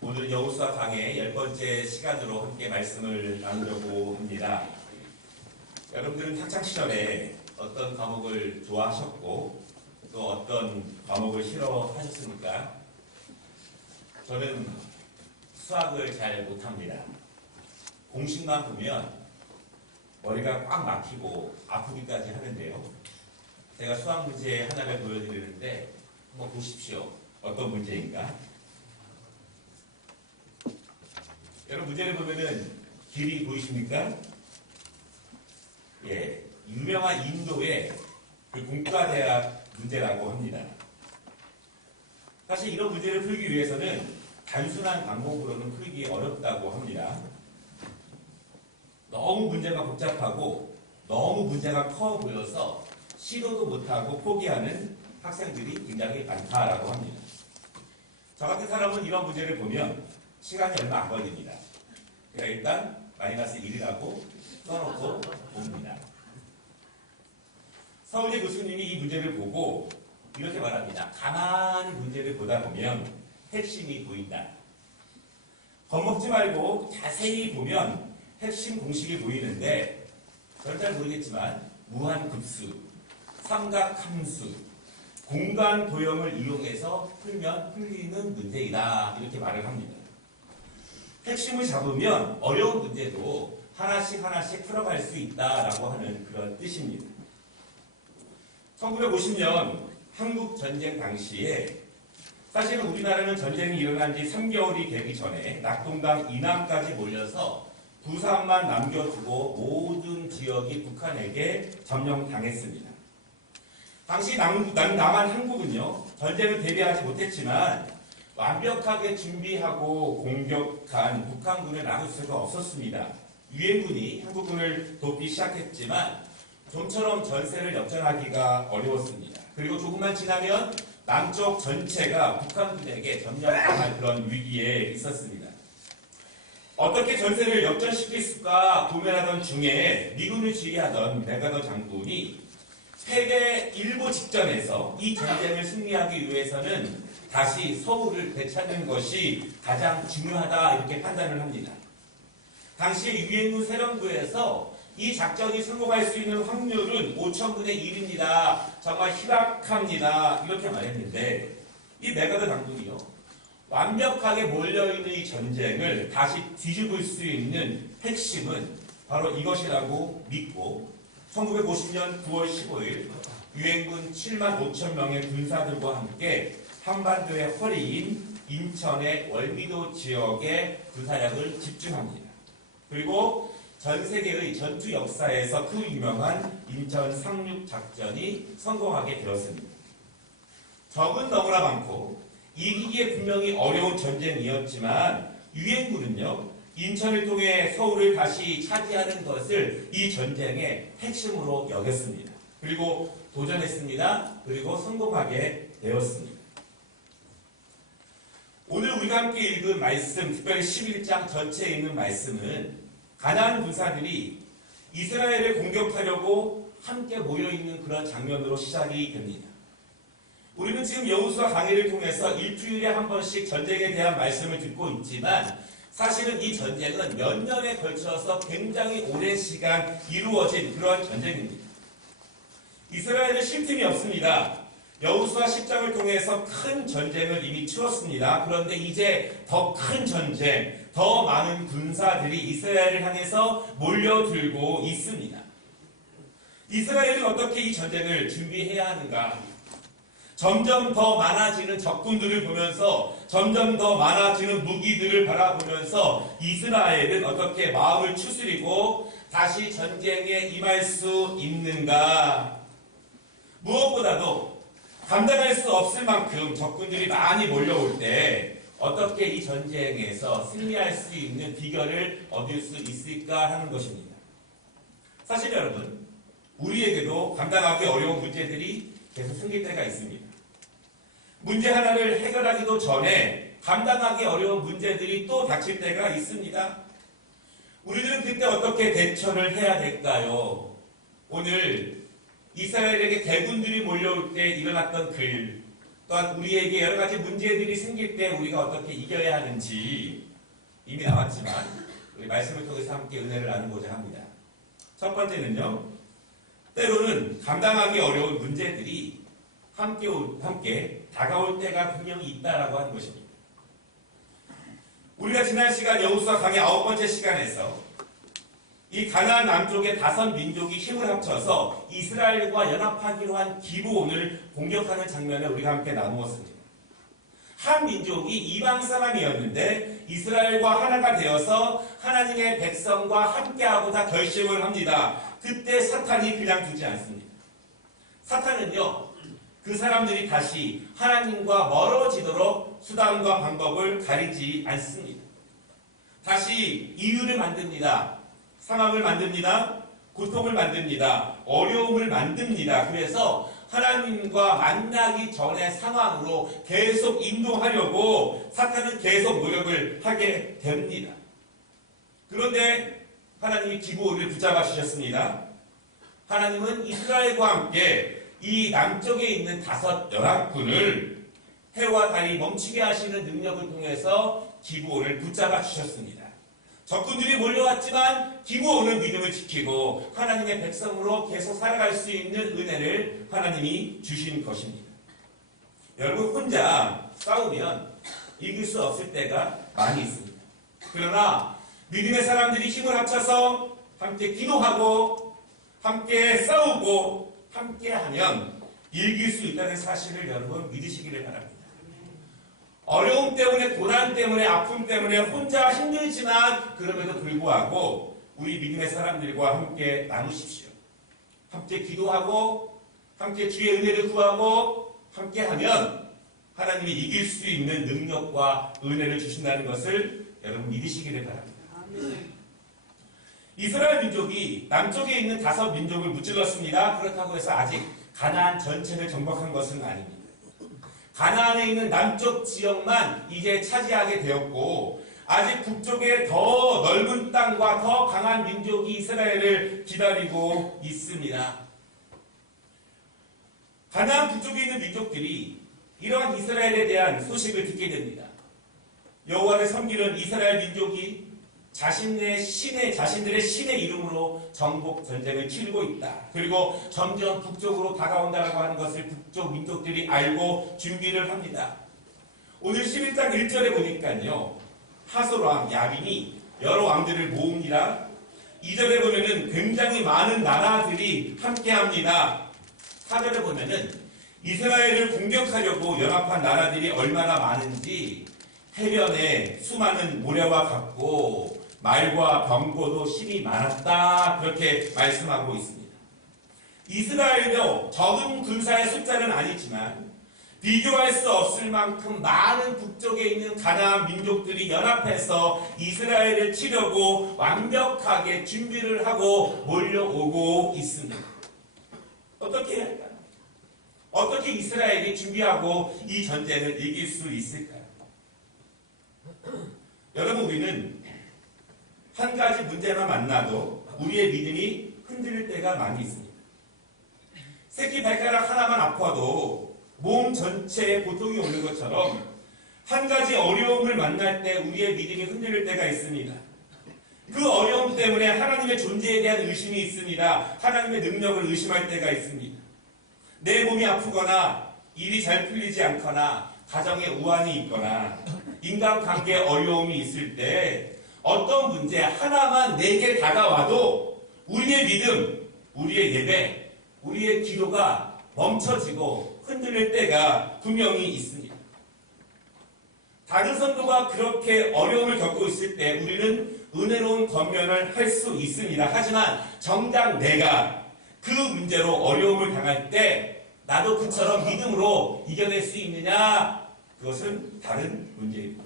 오늘 여호수아 강의 10번째 시간으로 함께 말씀을 나누려고 합니다. 여러분들은 학창시절에 어떤 과목을 좋아하셨고 또 어떤 과목을 싫어하셨습니까? 저는 수학을 잘 못합니다. 공식만 보면 머리가 꽉 막히고 아프기까지 하는데요. 제가 수학 문제 하나를 보여드리는데 한번 보십시오. 어떤 문제인가? 여러분 문제를 보면은 길이 보이십니까? 예, 유명한 인도의 그 공과대학 문제라고 합니다. 사실 이런 문제를 풀기 위해서는 단순한 방법으로는 풀기 어렵다고 합니다. 너무 문제가 복잡하고 너무 문제가 커 보여서 시도도 못하고 포기하는 학생들이 굉장히 많다라고 합니다. 저 같은 사람은 이런 문제를 보면 시간이 얼마 안 걸립니다. 그러니까 일단 마이너스 1이라고 써놓고 봅니다. 서울대 교수님이 이 문제를 보고 이렇게 말합니다. 가만히 문제를 보다 보면 핵심이 보인다. 겁먹지 말고 자세히 보면 핵심 공식이 보이는데 저는 잘 모르겠지만 무한급수, 삼각함수, 공간 도형을 이용해서 풀면 풀리는 문제이다. 이렇게 말을 합니다. 핵심을 잡으면 어려운 문제도 하나씩 풀어갈 수 있다라고 하는 그런 뜻입니다. 1950년 한국전쟁 당시에 사실은 우리나라는 전쟁이 일어난 지 3개월이 되기 전에 낙동강 이남까지 몰려서 부산만 남겨두고 모든 지역이 북한에게 점령당했습니다. 당시 남한 한국은요, 전쟁을 대비하지 못했지만 완벽하게 준비하고 공격한 북한군을 막을 수가 없었습니다. 유엔군이 한국군을 돕기 시작했지만 좀처럼 전세를 역전하기가 어려웠습니다. 그리고 조금만 지나면 남쪽 전체가 북한군에게 점령당할 그런 위기에 있었습니다. 어떻게 전세를 역전시킬 수가 고민하던 중에 미군을 지휘하던 메가더 장군이 패배 일보 직전에서 이 전쟁을 승리하기 위해서는 다시 서울을 되찾는 것이 가장 중요하다 이렇게 판단을 합니다. 당시 유엔군 사령부에서 이 작전이 성공할 수 있는 확률은 5,000분의 1입니다. 정말 희박합니다. 이렇게 말했는데 이 메가더 장군이요. 완벽하게 몰려있는 이 전쟁을 다시 뒤집을 수 있는 핵심은 바로 이것이라고 믿고 1950년 9월 15일 유엔군 7만 5천 명의 군사들과 함께 한반도의 허리인 인천의 월미도 지역에 부사력을 집중합니다. 그리고 전 세계의 전투 역사에서 그 유명한 인천 상륙작전이 성공하게 되었습니다. 적은 너무나 많고 이기기에 분명히 어려운 전쟁이었지만 유엔군은요, 인천을 통해 서울을 다시 차지하는 것을 이 전쟁의 핵심으로 여겼습니다. 그리고 도전했습니다. 그리고 성공하게 되었습니다. 오늘 우리가 함께 읽은 말씀, 특별히 11장 전체에 있는 말씀은 가나안 군사들이 이스라엘을 공격하려고 함께 모여있는 그런 장면으로 시작이 됩니다. 우리는 지금 여호수아 강의를 통해서 일주일에 한 번씩 전쟁에 대한 말씀을 듣고 있지만 사실은 이 전쟁은 몇 년에 걸쳐서 굉장히 오랜 시간 이루어진 그런 전쟁입니다. 이스라엘은 쉴 틈이 없습니다. 여호수아 10장을 통해서 큰 전쟁을 이미 치렀습니다. 그런데 이제 더 큰 전쟁, 더 많은 군사들이 이스라엘을 향해서 몰려들고 있습니다. 이스라엘은 어떻게 이 전쟁을 준비해야 하는가? 점점 더 많아지는 적군들을 보면서 점점 더 많아지는 무기들을 바라보면서 이스라엘은 어떻게 마음을 추스리고 다시 전쟁에 임할 수 있는가? 무엇보다도 감당할 수 없을 만큼 적군들이 많이 몰려올 때 어떻게 이 전쟁에서 승리할 수 있는 비결을 얻을 수 있을까 하는 것입니다. 사실 여러분, 우리에게도 감당하기 어려운 문제들이 계속 생길 때가 있습니다. 문제 하나를 해결하기도 전에 감당하기 어려운 문제들이 또 닥칠 때가 있습니다. 우리들은 그때 어떻게 대처를 해야 될까요? 오늘 이스라엘에게 대군들이 몰려올 때 일어났던 그 또한 우리에게 여러 가지 문제들이 생길 때 우리가 어떻게 이겨야 하는지 이미 나왔지만 우리 말씀을 통해서 함께 은혜를 나누고자 합니다. 첫 번째는요, 때로는 감당하기 어려운 문제들이 함께 다가올 때가 분명히 있다라고 하는 것입니다. 우리가 지난 시간 여호수아 강의 9번째 시간에서 이 가나안 남쪽의 5민족이 힘을 합쳐서 이스라엘과 연합하기로 한 기브온을 공격하는 장면을 우리가 함께 나누었습니다. 한 민족이 이방 사람이었는데 이스라엘과 하나가 되어서 하나님의 백성과 함께하고자 결심을 합니다. 그때 사탄이 그냥 두지 않습니다. 사탄은요, 그 사람들이 다시 하나님과 멀어지도록 수단과 방법을 가리지 않습니다. 다시 이유를 만듭니다. 상황을 만듭니다. 고통을 만듭니다. 어려움을 만듭니다. 그래서 하나님과 만나기 전의 상황으로 계속 인도하려고 사탄은 계속 노력을 하게 됩니다. 그런데 하나님이 기브온을 붙잡아 주셨습니다. 하나님은 이스라엘과 함께 이 남쪽에 있는 5 연합군을 해와 달이 멈추게 하시는 능력을 통해서 기브온을 붙잡아 주셨습니다. 적군들이 몰려왔지만 기브온은 믿음을 지키고 하나님의 백성으로 계속 살아갈 수 있는 은혜를 하나님이 주신 것입니다. 여러분, 혼자 싸우면 이길 수 없을 때가 많이 있습니다. 그러나 믿음의 사람들이 힘을 합쳐서 함께 기도하고 함께 싸우고 함께 하면 이길 수 있다는 사실을 여러분 믿으시기를 바랍니다. 어려움 때문에, 고난 때문에, 아픔 때문에 혼자 힘들지만 그럼에도 불구하고 우리 믿음의 사람들과 함께 나누십시오. 함께 기도하고 함께 주의 은혜를 구하고 함께 하면 하나님이 이길 수 있는 능력과 은혜를 주신다는 것을 여러분 믿으시기를 바랍니다. 이스라엘 민족이 남쪽에 있는 5 민족을 무찔렀습니다. 그렇다고 해서 아직 가나안 전체를 정복한 것은 아닙니다. 가나안에 있는 남쪽 지역만 이제 차지하게 되었고 아직 북쪽에 더 넓은 땅과 더 강한 민족이 이스라엘을 기다리고 있습니다. 가나안 북쪽에 있는 민족들이 이러한 이스라엘에 대한 소식을 듣게 됩니다. 여호와를 섬기는 이스라엘 민족이 자신들의 신의 이름으로 정복 전쟁을 치르고 있다. 그리고 점점 북쪽으로 다가온다고 하는 것을 북쪽 민족들이 알고 준비를 합니다. 오늘 11장 1절에 보니까요, 하솔왕 야빈이 여러 왕들을 모읍니다. 2절에 보면은 굉장히 많은 나라들이 함께합니다. 4절에 보면은 이스라엘을 공격하려고 연합한 나라들이 얼마나 많은지 해변에 수많은 모래와 같고 말과 병거도 힘이 많았다, 그렇게 말씀하고 있습니다. 이스라엘도 적은 군사의 숫자는 아니지만 비교할 수 없을 만큼 많은 북쪽에 있는 가나안 민족들이 연합해서 이스라엘을 치려고 완벽하게 준비를 하고 몰려오고 있습니다. 어떻게 해야 할까요? 어떻게 이스라엘이 준비하고 이 전쟁을 이길 수 있을까요? 여러분, 우리는 한 가지 문제만 만나도 우리의 믿음이 흔들릴 때가 많이 있습니다. 새끼 발가락 하나만 아파도 몸 전체에 고통이 오는 것처럼 한 가지 어려움을 만날 때 우리의 믿음이 흔들릴 때가 있습니다. 그 어려움 때문에 하나님의 존재에 대한 의심이 있습니다. 하나님의 능력을 의심할 때가 있습니다. 내 몸이 아프거나 일이 잘 풀리지 않거나 가정에 우환이 있거나 인간관계에 어려움이 있을 때 어떤 문제 하나만 내게 다가와도 우리의 믿음, 우리의 예배, 우리의 기도가 멈춰지고 흔들릴 때가 분명히 있습니다. 다른 성도가 그렇게 어려움을 겪고 있을 때 우리는 은혜로운 권면을 할 수 있습니다. 하지만 정작 내가 그 문제로 어려움을 당할 때 나도 그처럼 믿음으로 이겨낼 수 있느냐? 그것은 다른 문제입니다.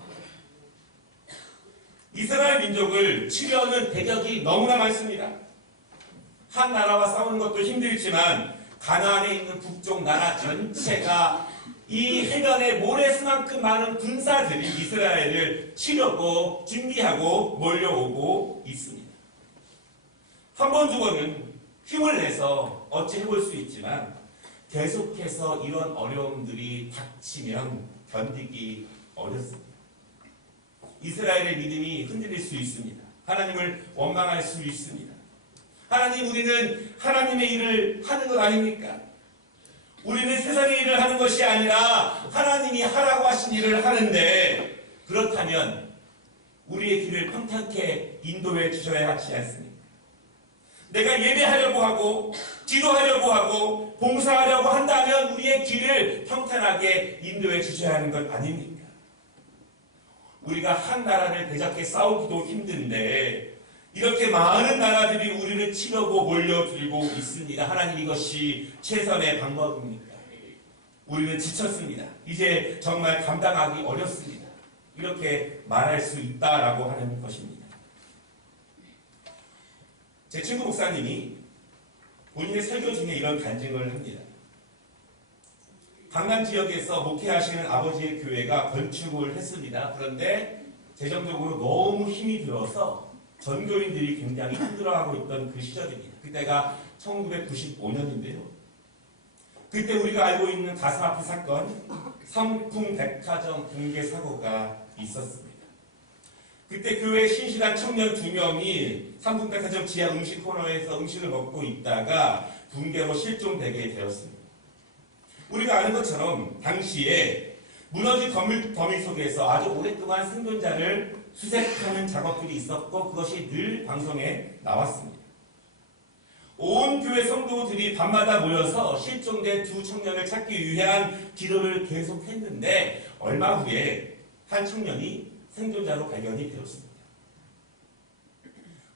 이스라엘 민족을 치려는 대적이 너무나 많습니다. 한 나라와 싸우는 것도 힘들지만 가나안에 있는 북쪽 나라 전체가 이 해변에 모래수만큼 많은 군사들이 이스라엘을 치려고 준비하고 몰려오고 있습니다. 한 번, 2번은 힘을 내서 어찌 해볼 수 있지만 계속해서 이런 어려움들이 닥치면 견디기 어렵습니다. 이스라엘의 믿음이 흔들릴 수 있습니다. 하나님을 원망할 수 있습니다. 하나님, 우리는 하나님의 일을 하는 것 아닙니까? 우리는 세상의 일을 하는 것이 아니라 하나님이 하라고 하신 일을 하는데, 그렇다면 우리의 길을 평탄케 인도해 주셔야 하지 않습니까? 내가 예배하려고 하고 기도하려고 하고 봉사하려고 한다면 우리의 길을 평탄하게 인도해 주셔야 하는 것 아닙니까? 우리가 한 나라를 대적해 싸우기도 힘든데 이렇게 많은 나라들이 우리를 치려고 몰려들고 있습니다. 하나님, 이것이 최선의 방법입니까? 우리는 지쳤습니다. 이제 정말 감당하기 어렵습니다. 이렇게 말할 수 있다라고 하는 것입니다. 제 친구 목사님이 본인의 설교 중에 이런 간증을 합니다. 강남 지역에서 목회하시는 아버지의 교회가 건축을 했습니다. 그런데 재정적으로 너무 힘이 들어서 전교인들이 굉장히 힘들어하고 있던 그 시절입니다. 그때가 1995년인데요. 그때 우리가 알고 있는 가슴아픈 사건, 삼풍백화점 붕괴 사고가 있었습니다. 그때 교회 신실한 청년 2명이 삼풍백화점 지하 음식 코너에서 음식을 먹고 있다가 붕괴로 실종되게 되었습니다. 우리가 아는 것처럼 당시에 무너진 건물 더미 속에서 아주 오랫동안 생존자를 수색하는 작업들이 있었고 그것이 늘 방송에 나왔습니다. 온 교회 성도들이 밤마다 모여서 실종된 두 청년을 찾기 위한 기도를 계속했는데 얼마 후에 한 청년이 생존자로 발견이 되었습니다.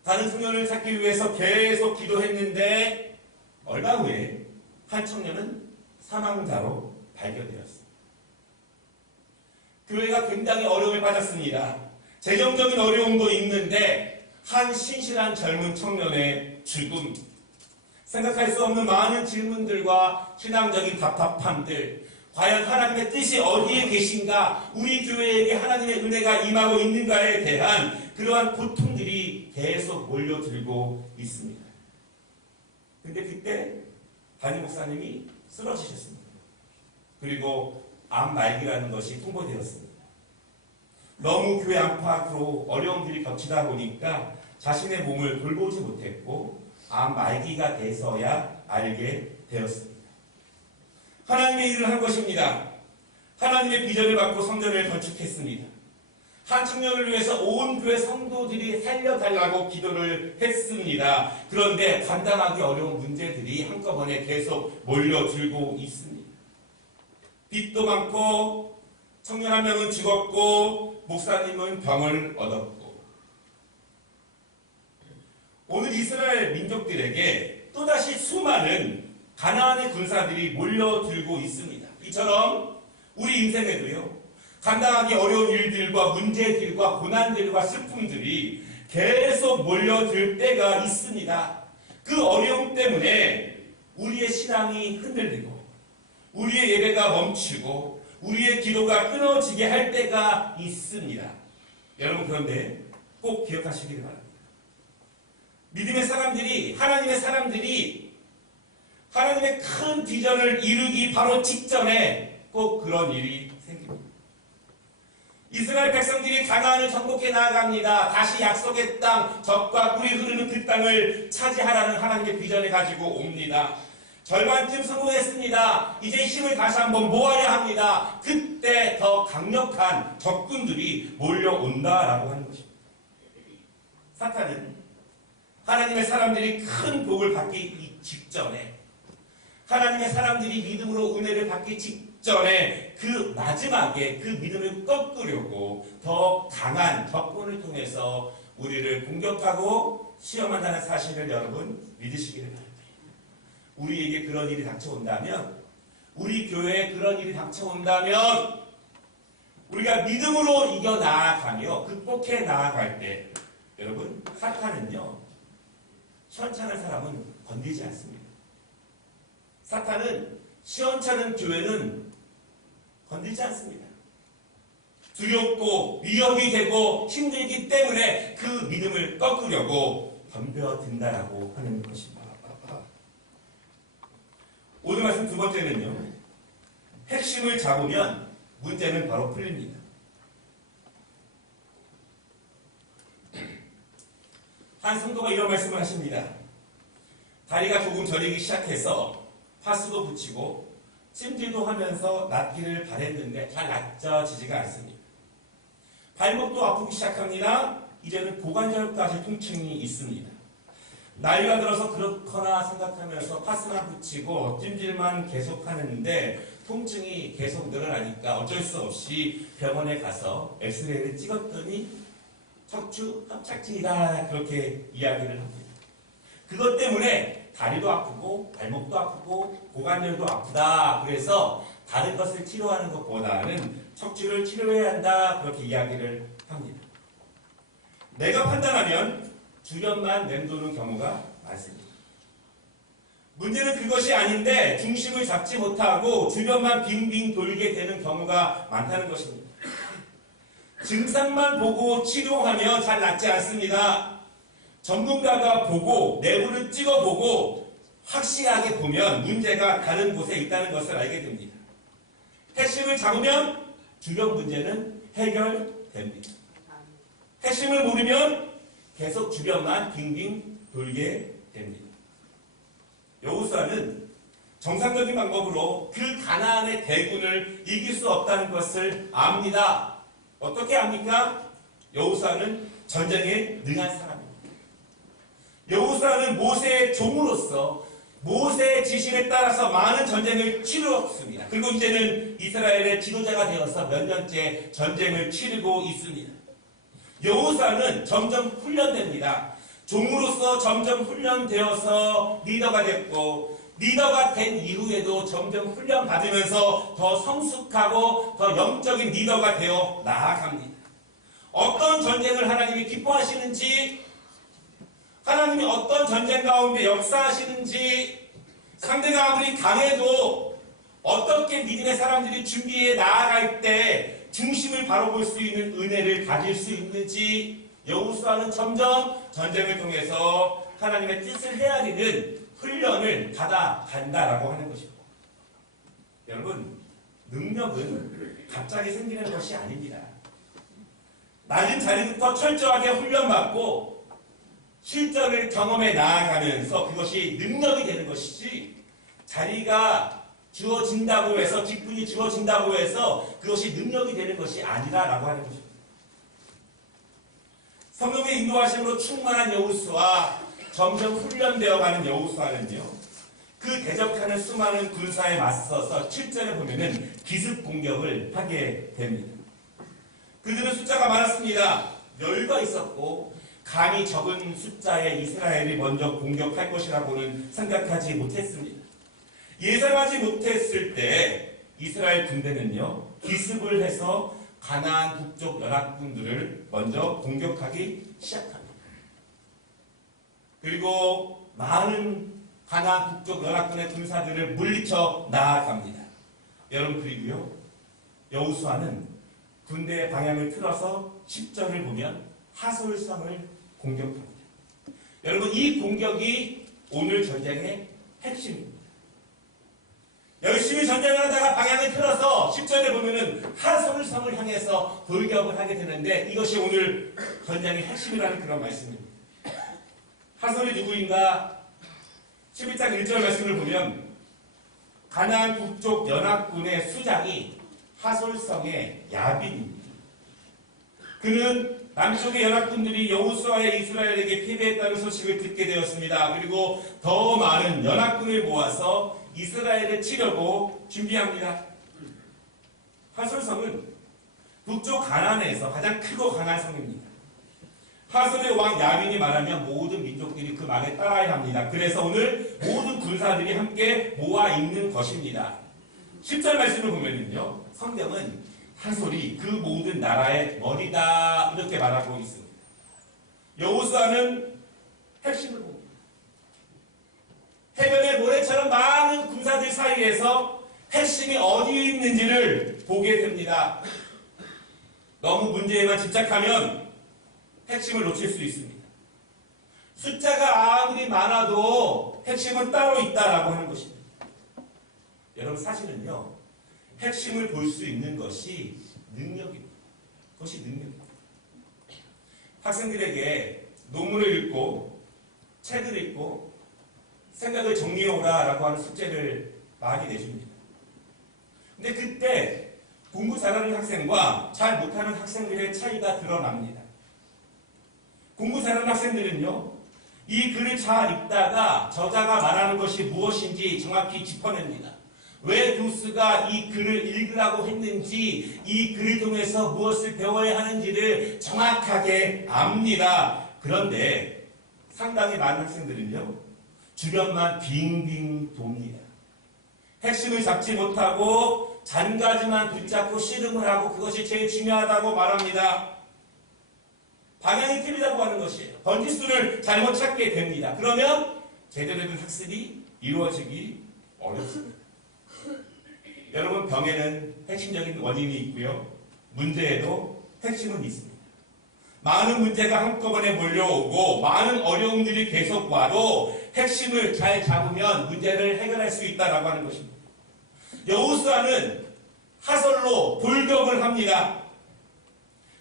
다른 청년을 찾기 위해서 계속 기도했는데 얼마 후에 한 청년은 사망자로 발견되었습니다. 교회가 굉장히 어려움에 빠졌습니다. 재정적인 어려움도 있는데 한 신실한 젊은 청년의 죽음, 생각할 수 없는 많은 질문들과 신앙적인 답답함들, 과연 하나님의 뜻이 어디에 계신가, 우리 교회에게 하나님의 은혜가 임하고 있는가에 대한 그러한 고통들이 계속 몰려들고 있습니다. 근데 그때 담임 목사님이 쓰러지셨습니다. 그리고 암 말기라는 것이 통보되었습니다. 너무 교회 안팎으로 어려움들이 겹치다 보니까 자신의 몸을 돌보지 못했고 암 말기가 돼서야 알게 되었습니다. 하나님의 일을 한 것입니다. 하나님의 비전을 받고 성전을 건축했습니다. 한 청년을 위해서 온 교회 성도들이 살려달라고 기도를 했습니다. 그런데 감당하기 어려운 문제들이 한꺼번에 계속 몰려들고 있습니다. 빚도 많고 청년 한 명은 죽었고 목사님은 병을 얻었고 오늘 이스라엘 민족들에게 또다시 수많은 가나안의 군사들이 몰려들고 있습니다. 이처럼 우리 인생에도요, 감당하기 어려운 일들과 문제들과 고난들과 슬픔들이 계속 몰려들 때가 있습니다. 그 어려움 때문에 우리의 신앙이 흔들리고 우리의 예배가 멈추고 우리의 기도가 끊어지게 할 때가 있습니다. 여러분, 그런데 꼭 기억하시길 바랍니다. 믿음의 사람들이, 하나님의 사람들이 하나님의 큰 비전을 이루기 바로 직전에 꼭 그런 일이 생깁니다. 이스라엘 백성들이 가나안을 정복해 나아갑니다. 다시 약속의 땅, 젖과 꿀이 흐르는 그 땅을 차지하라는 하나님의 비전을 가지고 옵니다. 절반쯤 성공했습니다. 이제 힘을 다시 한번 모아야 합니다. 그때 더 강력한 적군들이 몰려온다라고 하는 것입니다. 사탄은 하나님의 사람들이 큰 복을 받기 직전에, 하나님의 사람들이 믿음으로 은혜를 받기 직전에 그 마지막에 그 믿음을 꺾으려고 더 강한 적군을 통해서 우리를 공격하고 시험한다는 사실을 여러분 믿으시기를 바랍니다. 우리에게 그런 일이 닥쳐온다면, 우리 교회에 그런 일이 닥쳐온다면 우리가 믿음으로 이겨나가며 극복해 나아갈 때 여러분, 사탄은요, 시원찮은 사람은 건들지 않습니다. 사탄은 시원찮은 교회는 건들지 않습니다. 두렵고 위협이 되고 힘들기 때문에 그 믿음을 꺾으려고 덤벼든다라고 하는 것입니다. 오늘 말씀 두 번째는요. 핵심을 잡으면 문제는 바로 풀립니다. 한 성도가 이런 말씀을 하십니다. 다리가 조금 저리기 시작해서 파스도 붙이고 찜질도 하면서 낫기를 바랬는데 잘 낫져지지가 않습니다. 발목도 아프기 시작합니다. 이제는 고관절까지 통증이 있습니다. 나이가 들어서 그렇거나 생각하면서 파스만 붙이고 찜질만 계속하는데 통증이 계속 늘어나니까 어쩔 수 없이 병원에 가서 엑스레이를 찍었더니 척추 협착증이다, 그렇게 이야기를 합니다. 그것 때문에 다리도 아프고 발목도 아프고 고관절도 아프다. 그래서 다른 것을 치료하는 것보다는 척추를 치료해야 한다, 그렇게 이야기를 합니다. 내가 판단하면 주변만 맴도는 경우가 많습니다. 문제는 그것이 아닌데 중심을 잡지 못하고 주변만 빙빙 돌게 되는 경우가 많다는 것입니다. 증상만 보고 치료하면 잘 낫지 않습니다. 전문가가 보고 내부를 찍어보고 확실하게 보면 문제가 다른 곳에 있다는 것을 알게 됩니다. 핵심을 잡으면 주변 문제는 해결됩니다. 핵심을 모르면 계속 주변만 빙빙 돌게 됩니다. 여호수아는 정상적인 방법으로 그 가나안의 대군을 이길 수 없다는 것을 압니다. 어떻게 압니까? 여호수아는 전쟁에 능한 사람입니다. 여호수아는 모세의 종으로서 모세의 지시에 따라서 많은 전쟁을 치루었습니다. 그리고 이제는 이스라엘의 지도자가 되어서 몇 년째 전쟁을 치르고 있습니다. 여호수아는 점점 훈련됩니다. 종으로서 점점 훈련되어서 리더가 됐고, 리더가 된 이후에도 점점 훈련받으면서 더 성숙하고 더 영적인 리더가 되어 나아갑니다. 어떤 전쟁을 하나님이 기뻐하시는지, 하나님이 어떤 전쟁 가운데 역사하시는지, 상대가 아무리 강해도 어떻게 믿음의 사람들이 준비해 나아갈 때 중심을 바로 볼 수 있는 은혜를 가질 수 있는지, 여호수아는 점점 전쟁을 통해서 하나님의 뜻을 헤아리는 훈련을 받아간다라고 하는 것입니다. 여러분, 능력은 갑자기 생기는 것이 아닙니다. 낮은 자리부터 철저하게 훈련받고 실전을 경험해 나아가면서 그것이 능력이 되는 것이지, 자리가 주어진다고 해서, 직분이 주어진다고 해서 그것이 능력이 되는 것이 아니라라고 하는 것입니다. 성령의 인도하심으로 충만한 여호수아, 점점 훈련되어가는 여호수아는요, 그 대적하는 수많은 군사에 맞서서 7절에 보면은 기습 공격을 하게 됩니다. 그들은 숫자가 많았습니다. 여유가 있었고 감히 적은 숫자의 이스라엘이 먼저 공격할 것이라고는 생각하지 못했습니다. 예상하지 못했을 때 이스라엘 군대는요, 기습을 해서 가나안 북쪽 연합군들을 먼저 공격하기 시작합니다. 그리고 많은 가나안 북쪽 연합군의 군사들을 물리쳐 나아갑니다. 여러분, 그리고요, 여호수아는 군대의 방향을 틀어서 10절을 보면 하솔성을 공격합니다. 여러분, 이 공격이 오늘 전쟁의 핵심입니다. 열심히 전쟁을 하다가 방향을 틀어서 10절에 보면은 하솔성을 향해서 돌격을 하게 되는데, 이것이 오늘 전쟁의 핵심이라는 그런 말씀입니다. 하솔이 누구인가? 11장 1절 말씀을 보면 가나안 북쪽 연합군의 수장이 하솔성의 야빈입니다. 그는 남쪽의 연합군들이 여호수아의 이스라엘에게 패배했다는 소식을 듣게 되었습니다. 그리고 더 많은 연합군을 모아서 이스라엘을 치려고 준비합니다. 하솔성은 북쪽 가나안에서 가장 크고 강한 성입니다. 하솔의 왕 야빈이 말하면 모든 민족들이 그 말에 따라야 합니다. 그래서 오늘 모든 군사들이 함께 모아 있는 것입니다. 10절 말씀을 보면요, 성경은 하솔이 그 모든 나라의 머리다, 이렇게 말하고 있습니다. 여호수아는 핵심을 봅니다. 해변의 모래처럼 많은 군사들 사이에서 핵심이 어디 있는지를 보게 됩니다. 너무 문제에만 집착하면 핵심을 놓칠 수 있습니다. 숫자가 아무리 많아도 핵심은 따로 있다라고 하는 것입니다. 여러분 사실은요, 핵심을 볼 수 있는 것이 능력입니다. 그것이 능력입니다. 학생들에게 논문을 읽고 책을 읽고 생각을 정리해오라라고 하는 숙제를 많이 내줍니다. 근데 그때 공부 잘하는 학생과 잘 못하는 학생들의 차이가 드러납니다. 공부 잘하는 학생들은요, 이 글을 잘 읽다가 저자가 말하는 것이 무엇인지 정확히 짚어냅니다. 왜 교수가 이 글을 읽으라고 했는지, 이 글을 통해서 무엇을 배워야 하는지를 정확하게 압니다. 그런데 상당히 많은 학생들은요, 주변만 빙빙 돕니다. 핵심을 잡지 못하고 잔가지만 붙잡고 씨름을 하고 그것이 제일 중요하다고 말합니다. 방향이 틀리다고 하는 것이에요. 번지수를 잘못 찾게 됩니다. 그러면 제대로 된 학습이 이루어지기 어렵습니다. 여러분, 병에는 핵심적인 원인이 있고요, 문제에도 핵심은 있습니다. 많은 문제가 한꺼번에 몰려오고 많은 어려움들이 계속 와도 핵심을 잘 잡으면 문제를 해결할 수 있다라고 하는 것입니다. 여호수아는 하솔로 돌격을 합니다.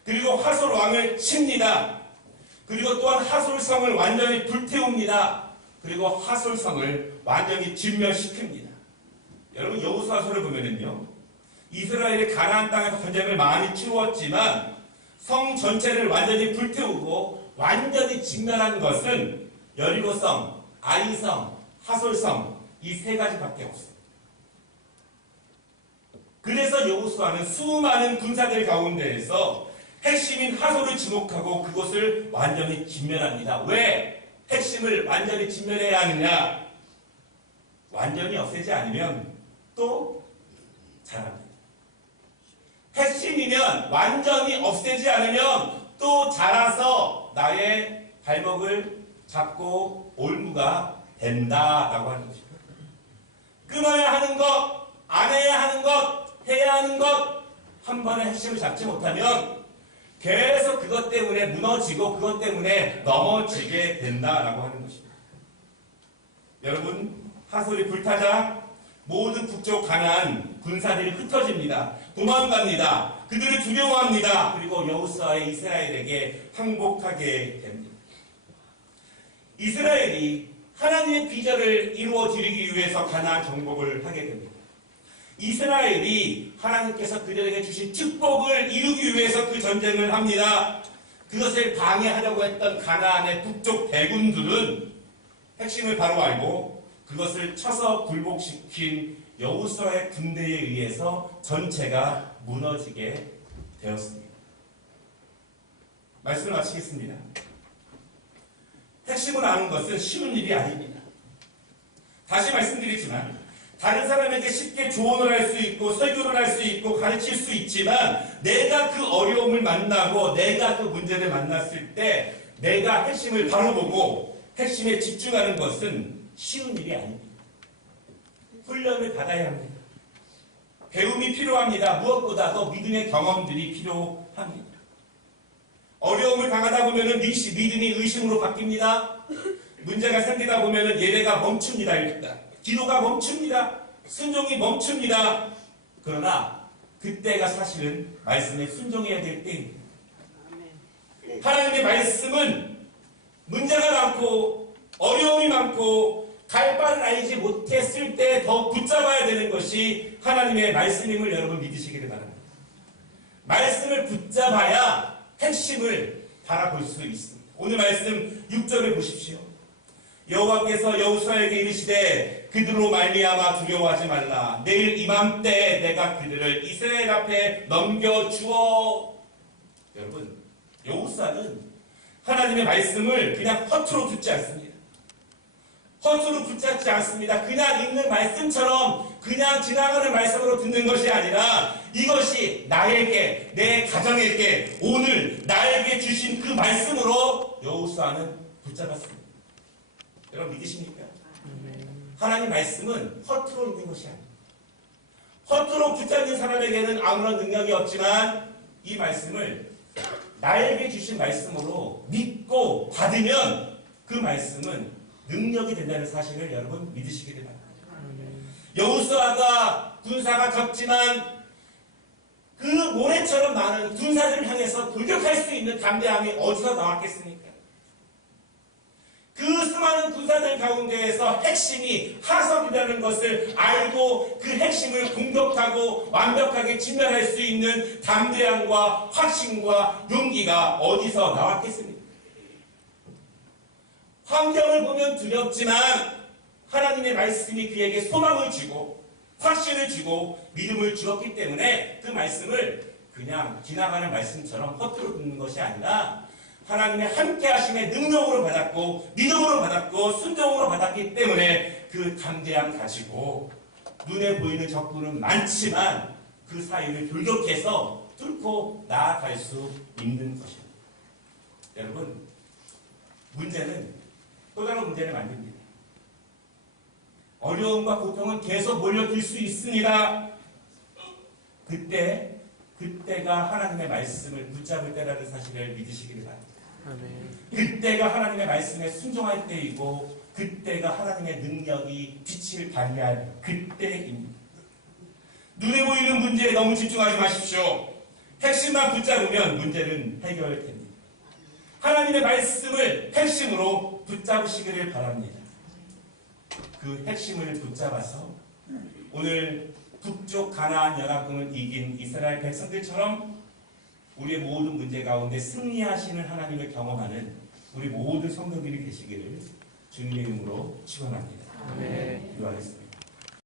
그리고 하솔 왕을 칩니다. 그리고 또한 하솔성을 완전히 불태웁니다. 그리고 하솔성을 완전히 진멸시킵니다. 여러분, 여호수아서를 보면은요, 이스라엘이 가나안 땅에서 전쟁을 많이 치루었지만 성 전체를 완전히 불태우고 완전히 진멸한 것은 여리고성, 아이성, 하솔성, 이 세 가지밖에 없습니다. 그래서 여호수아는 수많은 군사들 가운데에서 핵심인 하솔을 지목하고 그것을 완전히 진멸합니다. 왜 핵심을 완전히 진멸해야 하느냐? 완전히 없애지 않으면 또 자랍니다. 핵심이면 완전히 없애지 않으면 또 자라서 나의 발목을 잡고 올무가 된다라고 하는 것입니다. 끊어야 하는 것, 안 해야 하는 것, 해야 하는 것, 한 번에 핵심을 잡지 못하면 계속 그것 때문에 무너지고 그것 때문에 넘어지게 된다라고 하는 것입니다. 여러분, 하솔이 불타자 모든 북쪽 가나안 군사들이 흩어집니다. 도망갑니다. 그들을 두려워합니다. 그리고 여호수아의 이스라엘에게 항복하게 됩니다. 이스라엘이 하나님의 비전을 이루어 드리기 위해서 가나안 정복을 하게 됩니다. 이스라엘이 하나님께서 그들에게 주신 축복을 이루기 위해서 그 전쟁을 합니다. 그것을 방해하려고 했던 가나안의 북쪽 대군들은 핵심을 바로 알고 그것을 쳐서 굴복시킨 여호수아의 군대에 의해서 전체가 무너지게 되었습니다. 말씀을 마치겠습니다. 핵심을 아는 것은 쉬운 일이 아닙니다. 다시 말씀드리지만 다른 사람에게 쉽게 조언을 할 수 있고 설교를 할 수 있고 가르칠 수 있지만 내가 그 어려움을 만나고 내가 그 문제를 만났을 때 내가 핵심을 바로 보고 핵심에 집중하는 것은 쉬운 일이 아닙니다. 훈련을 받아야 합니다. 배움이 필요합니다. 무엇보다도 믿음의 경험들이 필요합니다. 어려움을 당하다 보면 믿음이 의심으로 바뀝니다. 문제가 생기다 보면 예배가 멈춥니다. 일단 기도가 멈춥니다. 순종이 멈춥니다. 그러나 그때가 사실은 말씀에 순종해야 될 때입니다. 하나님의 말씀은 문제가 많고 어려움이 많고 갈 바를 알지 못했을 때 더 붙잡아야 되는 것이 하나님의 말씀임을 여러분 믿으시기를 바랍니다. 말씀을 붙잡아야 핵심을 바라볼 수 있습니다. 오늘 말씀 6절을 보십시오. 여호와께서 여호수아에게 이르시되 그들로 말미암아 두려워하지 말라. 내일 이맘때에 내가 그들을 이스라엘 앞에 넘겨주어. 여러분, 여호수아는 하나님의 말씀을 그냥 허투루 듣지 않습니다. 허투루 붙잡지 않습니다. 그냥 읽는 말씀처럼 그냥 지나가는 말씀으로 듣는 것이 아니라 이것이 나에게, 내 가정에게, 오늘 나에게 주신 그 말씀으로 여호수아는 붙잡았습니다. 여러분 믿으십니까? 하나님 말씀은 허투루 읽는 것이 아닙니다. 허투루 붙잡는 사람에게는 아무런 능력이 없지만 이 말씀을 나에게 주신 말씀으로 믿고 받으면 그 말씀은 능력이 된다는 사실을 여러분 믿으시기를 바랍니다. 여호수아가 군사가 적지만 그 모래처럼 많은 군사들을 향해서 돌격할 수 있는 담대함이 어디서 나왔겠습니까? 그 수많은 군사들 가운데에서 핵심이 하석이라는 것을 알고 그 핵심을 공격하고 완벽하게 진멸할 수 있는 담대함과 확신과 용기가 어디서 나왔겠습니까? 환경을 보면 두렵지만 하나님의 말씀이 그에게 소망을 주고 확신을 주고 믿음을 주었기 때문에 그 말씀을 그냥 지나가는 말씀처럼 허투루 듣는 것이 아니라 하나님의 함께 하심의 능력으로 받았고 믿음으로 받았고 순종으로 받았기 때문에 그 담대함 가지고 눈에 보이는 적군은 많지만 그 사이를 돌격해서 뚫고 나아갈 수 있는 것입니다. 여러분, 문제는 또 다른 문제를 만듭니다. 어려움과 고통은 계속 몰려들 수 있습니다. 그때가 하나님의 말씀을 붙잡을 때라는 사실을 믿으시기를 바랍니다. 그때가 하나님의 말씀에 순종할 때이고 그때가 하나님의 능력이 빛을 발휘할 그때입니다. 눈에 보이는 문제에 너무 집중하지 마십시오. 핵심만 붙잡으면 문제는 해결됩니다. 하나님의 말씀을 핵심으로 붙잡으시기를 바랍니다. 그 핵심을 붙잡아서 오늘 북쪽 가나안 연합군을 이긴 이스라엘 백성들처럼 우리의 모든 문제 가운데 승리하시는 하나님을 경험하는 우리 모든 성도들이 되시기를 주님의 이름으로 축원합니다. 기도하겠습니다.